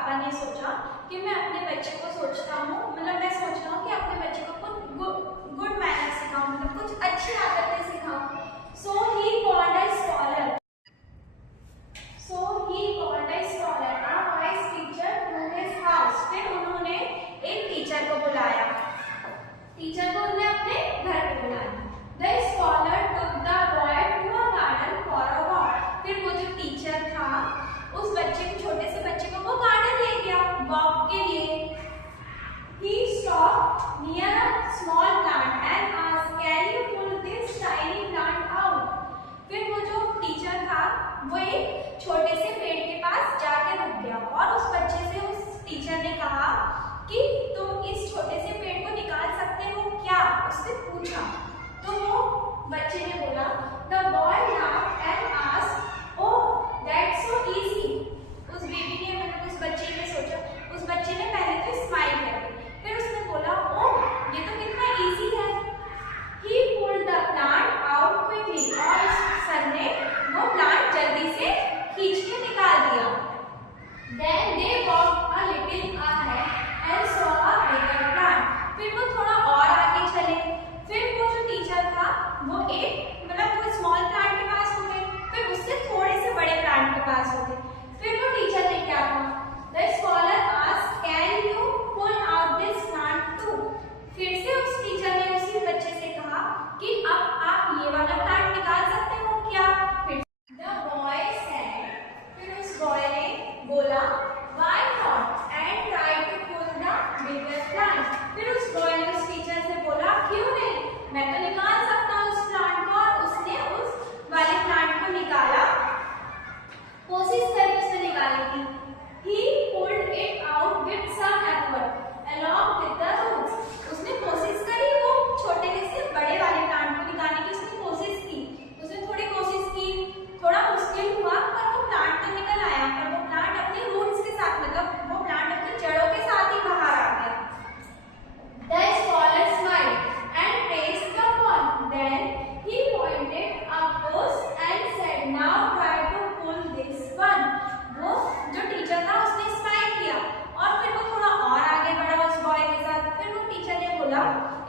पापा ने सोचा कि मैं अपने बच्चे को सोचता हूँ, मतलब मैं सोच रहा हूँ कि अपने बच्चे को कुछ गुड मैनर सिखाऊं, मतलब कुछ अच्छी आदतें सिखाऊं। So he called a scholar. A wise teacher to his house. फिर उन्होंने एक टीचर को बुलाया, टीचर को उन्होंने अपने घर पे बुलाया। The scholar took the boy to a garden for a walk. फिर वो जो टीचर था उस बच्चे को, छोटे से बच्चे को वो गार्डन ले गया वॉक के लिए। He stopped near a small plant and asked, "Can you pull this tiny plant out?" फिर वो जो टीचर था वो एक छोटे से पेड़ के पास जाके रुक गया और उस बच्चे से उस टीचर ने कहा कि तुम इस छोटे से पेड़ को निकाल सकते हो क्या, उससे पूछा। तो वो बच्चे ने बोला, The boy laughed and asked, "Oh, that's so easy." उस बेबी ने, मतलब उस बच्चे ने सोचा, उस बच्चे ने पहले तो स्माइल कर, फिर उसने बोला, "ओह, ये तो कितना इजी है." He pulled the plant out quickly. और उस सर ने वो प्लांट जल्दी से खींच के निकाल दिया। Then they walked a little ahead and saw a bigger plant. फिर वो थोड़ा और आगे चले, फिर वो जो टीचर था वो एक, मतलब वो स्मॉल प्लांट के पास हो गए, फिर उससे थोड़े से बड़े प्लांट के पास हो गए। फिर वो टीचर ने क्या कहा, The scholar asked, "Can you pull out this plant too?" फिर से उस टीचर ने उसी बच्चे से कहा कि अब आप ये वाला प्लांट निकाल सकते हो क्या। फिर The boy said, फिर उस बॉय ने बोला, "Why not?" and tried to pull the bigger plant. फिर उस बॉय ने उस टीचर से बोला, क्यों नहीं, मैं तो निकाल सकता हूँ उस प्लांट को। और उसने उस वाले प्लांट को निकाला, कोशिश करी उसने निकालने की। He pulled it out with some effort along with the roots. उसने कोशिश करी वो छोटे से बड़े वाले प्लांट को निकालने की, उसने कोशिश की, उसने थोड़ी कोशिश की, थोड़ा मुश्किल हुआ, पर वो प्लांट तो निकल आया। पर वो प्लांट अपने रूट्स के साथ, मतलब वो प्लांट अपनी जड़ों के साथ ही बाहर आ गया। The scholar smiled and praised the pond. Then he pointed upwards and said, "Now try to pull this one." वो जो टीचर था उसने स्माइल किया और फिर वो थोड़ा और आगे बढ़ा उस बॉय के साथ। फिर वो टीचर ने बोला,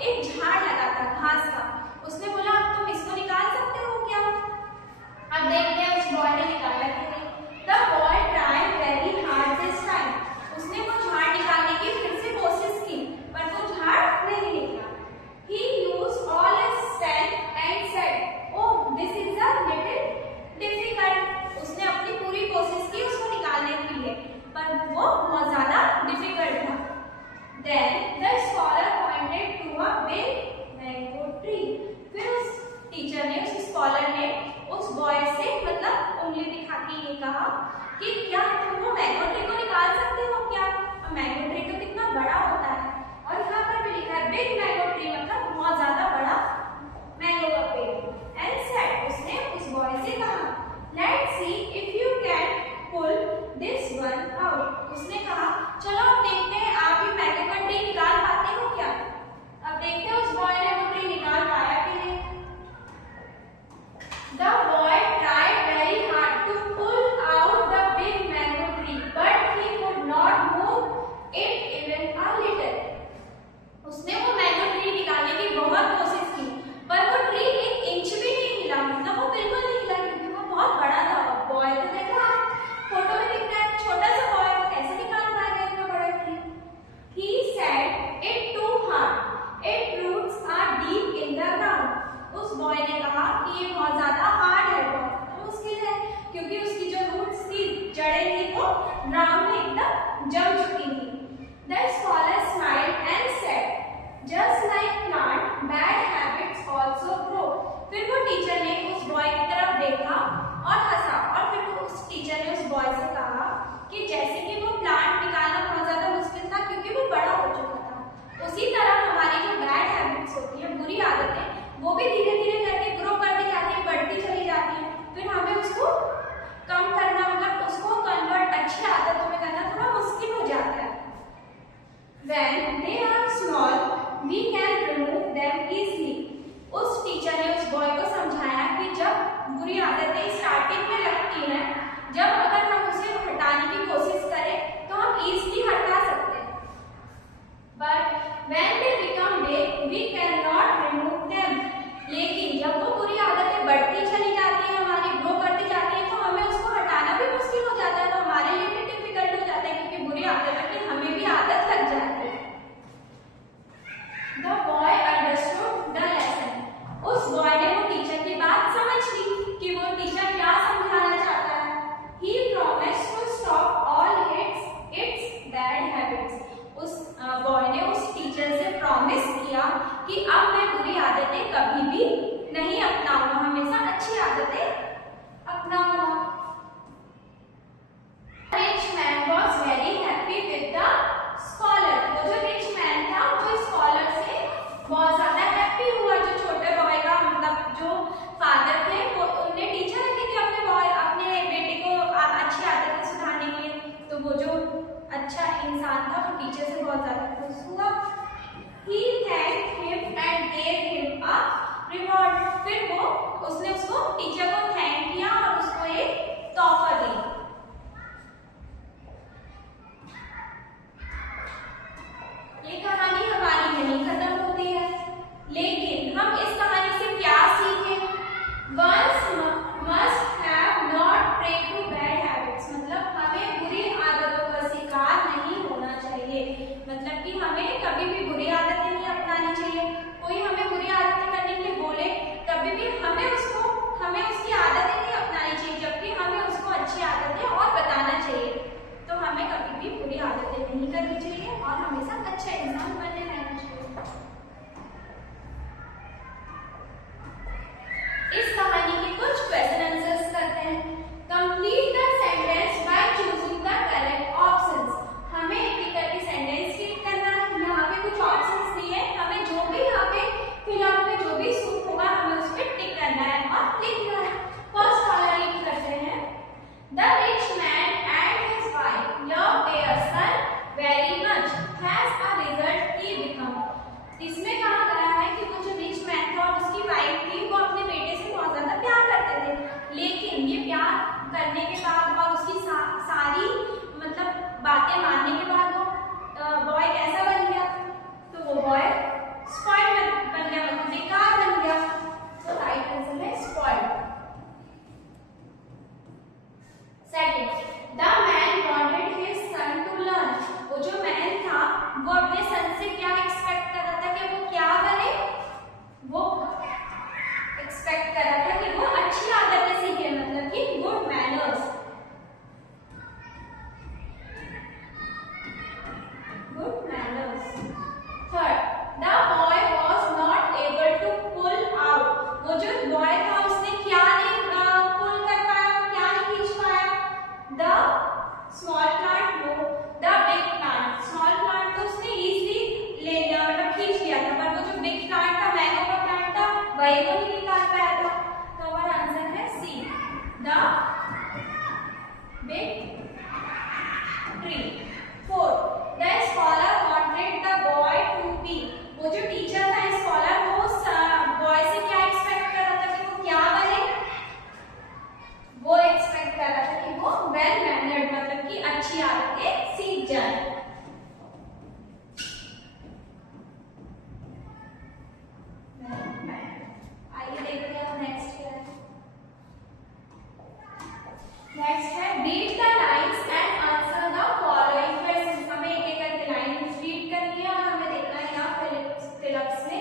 एक झाड़ लगा था घास का, उसने बोला, अब तुम इसको निकाल सकते हो क्या। अब देखते हैं उस बॉय ने निकाला कि नहीं। The boy tried very hard this time. उसने वो झाड़ निकालने की फिर से कोशिश की, पर वो झाड़ नहीं निकला। He used all his strength and said, "Oh, this is a little difficult." उसने अपनी पूरी कोशिश की उसको निकालने के लिए, पर वो बहुत ज्यादा डिफिकल्ट था। Then the scholar pointed to a big mango tree. फिर उस टीचर ने, उस स्कॉलर ने उस बॉय से, मतलब उंगली दिखा के ये कहा कि क्या तुम वो मैंगो ट्री को निकाल सकते हो क्या। मैंगो ट्री तो कितना बड़ा होता है, और यहाँ पर भी लिखा है बिग मैंगो ट्री, मतलब बहुत ज्यादा बड़ा मैंगो का पेड़। And said, उसने उस बॉय से कहा, "Let's see if you can pull this one out." उसने कहा, चलो अब देखते हैं आप ये मैंगो का ट्री निकाल पाते हो क्या। अब देखते हैं उस बॉय ने वो ट्री निकाल पाया कि नहीं। The boy tried very hard to pull out the big mango tree, but he could not move it even a little. उसने वो मैंगो ट्री निकालने की बहुत कोशिश की, पर वो ट्री एक इंच भी नहीं हिला, मतलब वो बिल्कुल नहीं हिला, क्योंकि वो बहुत बड़ा था। बॉय तो देखा फोटो में दिख रहा है, छोटा सा बॉय कैसे निकाल पाएगा इतना बड़ा tree. He said it too hard. Its roots are deep in the ground. उस बॉय ने कहा कि ये बहुत ज्यादा हार्ड नेक्स्ट है read the lines and answer the following question. हमें एक एक करके लाइन रीड करनी है और हमें देखना है यहाँ फिलिप्स ने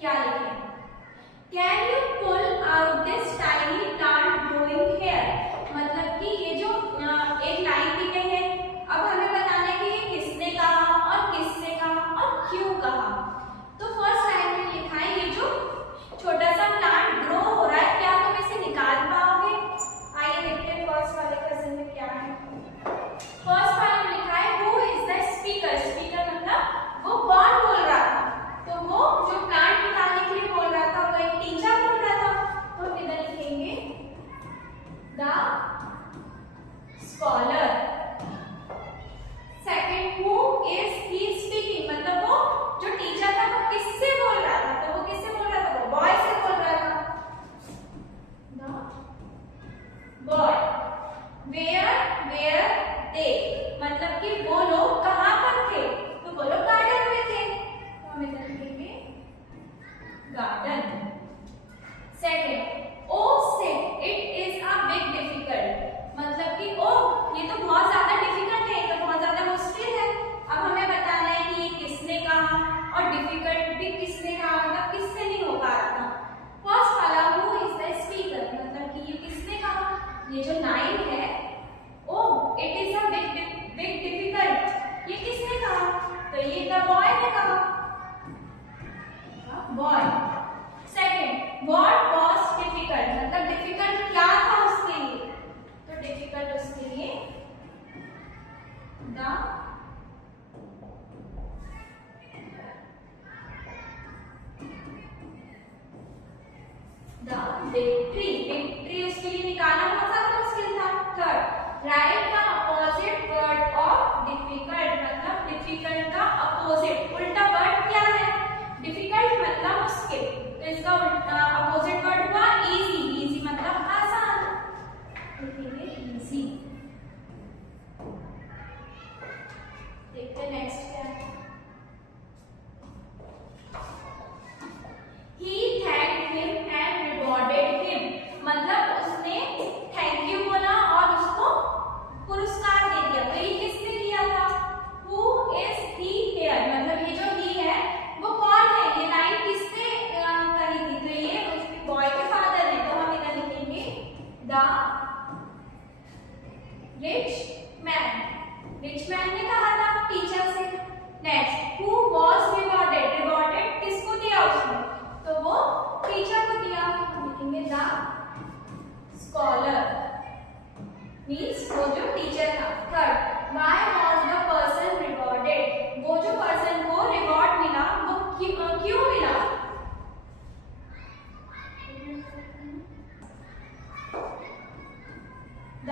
क्या लिखे हैं। Can you pull out this tiny plant growing here, मतलब कि ये जो एक लाइन दी गई है, अब हमें बताना है कि ये किसने कहा और किससे कहा और क्यों कहा। तो फर्स्ट लाइन में लिखा है ये जो छोटा सा प्लांट ग्रो हो रहा है, क्या तुम इसे निकाल पाओगे? आइए देखते हैं फर्स्ट वाले क्वेश्चन में क्या है। फर्स्ट वाले में लिखा है who is the speaker. Speaker मतलब वो कौन बोल रहा था, तो वो जो प्लांट निकालने के लिए बोल रहा था वो एक टीचर बोल रहा था, तो हम इधर लिखेंगे the scholar. Second who is he speaking, मतलब वो जो टीचर था वो किससे बोल रहा था, तो वो किससे बोल रहा था, वो बॉय से बोल रहा था, बॉय। वेयर वेयर दे, मतलब कि वो लोग कहाँ पर थे, तो वो लोग गार्डन में थे, तो हम इधर लिखेंगे garden. Second oh sit it is a big difficult, मतलब कि ओ ये तो बहुत ज्यादा डिफिकल्ट है, तो बहुत ज्यादा मुश्किल है। अब हमें बताना है कि ये किसने कहा और डिफिकल्ट भी किसने कहा, मतलब किससे नहीं हो पा रहा था। फर्स्ट वाला हु इज द स्पीकर, मतलब कि ये किसने कहा, ये जो लाइन है oh it is a big difficult, ये किसने कहा, तो ये द बॉय ने कहा, boy. Second what was difficult, मतलब डिफिकल्ट क्या था उसके लिए, तो डिफिकल्ट उसके लिए द विक्ट्री। विक्ट्री उसके लिए निकालना बहुत ज्यादा मुश्किल था। Third right the opposite word of difficult, मतलब डिफिकल्ट का अपोजिट उल्टा वर्ड क्या है, डिफिकल्ट मतलब मुश्किल, तो इसका अपोजिट वर्ड हुआ इजी। इजी मतलब आसान, लिखेंगे इजी। देखते हैं नेक्स्ट क्या है। He thanked him and rewarded him, मतलब उसने थैंक यू बोला और उसको पुरस्कार दे दिया, तो ये किसने किया था, Who is he here, मतलब ये जो he है वो कौन है, ये लाइन किसने कही थी, तो ये उसके बॉय के फादर ने, तो हम इधर लिखेंगे the rich man. Rich man ने कहा था टीचर से। Next who was rewarded, rewarded किसको दिया उसने, तो वो टीचर को दिया, हम लिखेंगे द स्कॉलर, मींस वो जो टीचर था। Third why was the person rewarded, वो जो पर्सन को रिवॉर्ड मिला वो क्यों मिला, द